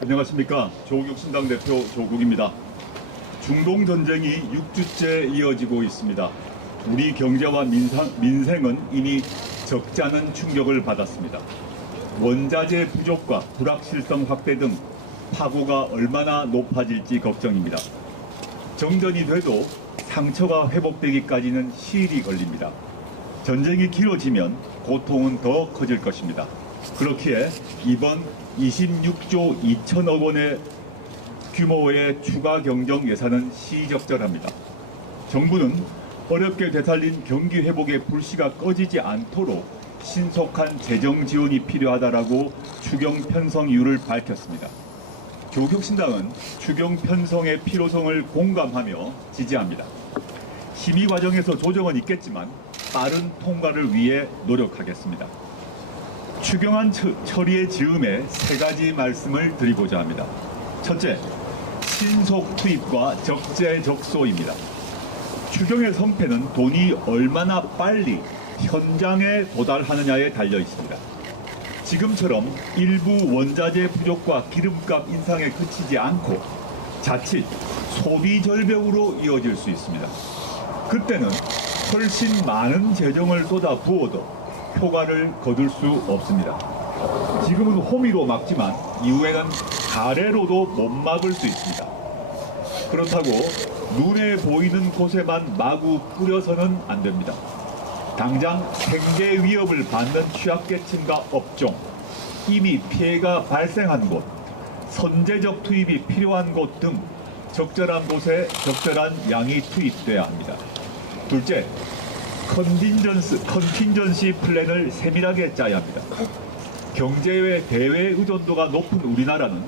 안녕하십니까. 조국혁신당 대표 조국입니다. 중동 전쟁이 6주째 이어지고 있습니다. 우리 경제와 민생은 이미 적잖은 충격을 받았습니다. 원자재 부족과 불확실성 확대 등 파고가 얼마나 높아질지 걱정입니다. 정전이 돼도 상처가 회복되기까지는 시일이 걸립니다. 전쟁이 길어지면 고통은 더 커질 것입니다. 그렇기에 이번 26조 2천억 원의 규모의 추가 경정 예산은 시적절합니다. 정부는 어렵게 되살린 경기 회복의 불씨가 꺼지지 않도록 신속한 재정 지원이 필요하다라고 추경 편성 이유를 밝혔습니다. 조국혁신당은 추경 편성의 필요성을 공감하며 지지합니다. 심의 과정에서 조정은 있겠지만 빠른 통과를 위해 노력하겠습니다. 추경안 처리의 즈음에 세 가지 말씀을 드리고자 합니다. 첫째, 신속 투입과 적재적소입니다. 추경의 성패는 돈이 얼마나 빨리 현장에 도달하느냐에 달려 있습니다. 지금처럼 일부 원자재 부족과 기름값 인상에 그치지 않고 자칫 소비 절벽으로 이어질 수 있습니다. 그때는 훨씬 많은 재정을 쏟아 부어도 효과를 거둘 수 없습니다. 지금은 호미로 막지만 이후에는 가래로도 못 막을 수 있습니다. 그렇다고 눈에 보이는 곳에만 마구 뿌려서는 안 됩니다. 당장 생계 위협을 받는 취약계층과 업종, 이미 피해가 발생한 곳, 선제적 투입이 필요한 곳 등 적절한 곳에 적절한 양이 투입돼야 합니다. 둘째, 컨틴전시 플랜을 세밀하게 짜야 합니다. 경제의 대외 의존도가 높은 우리나라는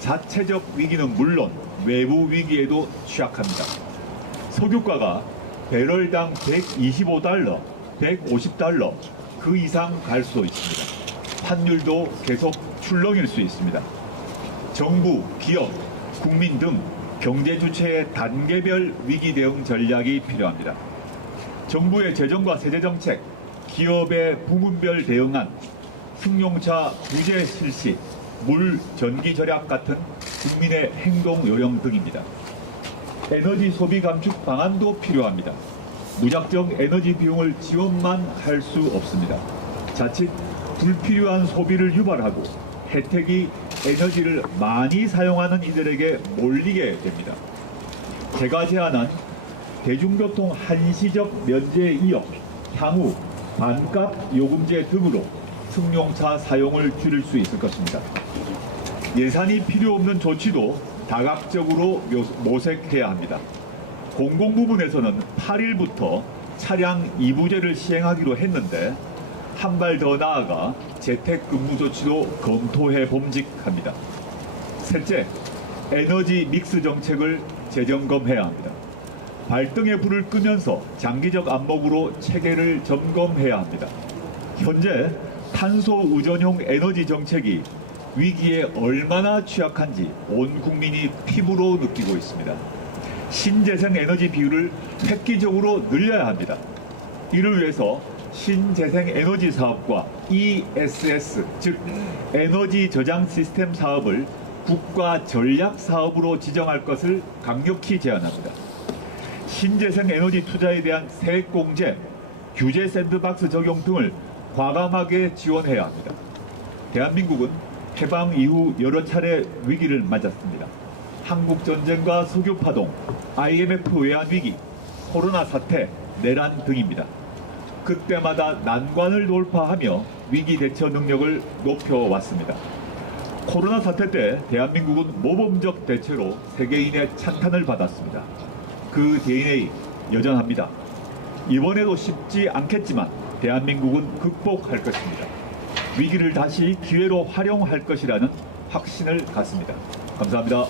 자체적 위기는 물론 외부 위기에도 취약합니다. 석유가가 배럴당 125달러, 150달러 그 이상 갈 수 있습니다. 환율도 계속 출렁일 수 있습니다. 정부, 기업, 국민 등 경제 주체의 단계별 위기 대응 전략이 필요합니다. 정부의 재정과 세제 정책, 기업의 부문별 대응안, 승용차 구제 실시, 물, 전기 절약 같은 국민의 행동 요령 등입니다. 에너지 소비 감축 방안도 필요합니다. 무작정 에너지 비용을 지원만 할 수 없습니다. 자칫 불필요한 소비를 유발하고 혜택이 에너지를 많이 사용하는 이들에게 몰리게 됩니다. 제가 제안한 대중교통 한시적 면제에 이어 향후 반값 요금제 등으로 승용차 사용을 줄일 수 있을 것입니다. 예산이 필요 없는 조치도 다각적으로 모색해야 합니다. 공공 부분에서는 8일부터 차량 이부제를 시행하기로 했는데 한 발 더 나아가 재택근무 조치도 검토해 봄직합니다. 셋째, 에너지 믹스 정책을 재점검해야 합니다. 발등에 불을 끄면서 장기적 안목으로 체계를 점검해야 합니다. 현재 탄소 의존형 에너지 정책이 위기에 얼마나 취약한지 온 국민이 피부로 느끼고 있습니다. 신재생 에너지 비율을 획기적으로 늘려야 합니다. 이를 위해서 신재생 에너지 사업과 ESS, 즉 에너지 저장 시스템 사업을 국가 전략 사업으로 지정할 것을 강력히 제안합니다. 신재생 에너지 투자에 대한 세액 공제, 규제 샌드박스 적용 등을 과감하게 지원해야 합니다. 대한민국은 해방 이후 여러 차례 위기를 맞았습니다. 한국전쟁과 석유파동, IMF 외환위기, 코로나 사태, 내란 등입니다. 그때마다 난관을 돌파하며 위기 대처 능력을 높여왔습니다. 코로나 사태 때 대한민국은 모범적 대처로 세계인의 찬탄을 받았습니다. 그 DNA 여전합니다. 이번에도 쉽지 않겠지만 대한민국은 극복할 것입니다. 위기를 다시 기회로 활용할 것이라는 확신을 갖습니다. 감사합니다.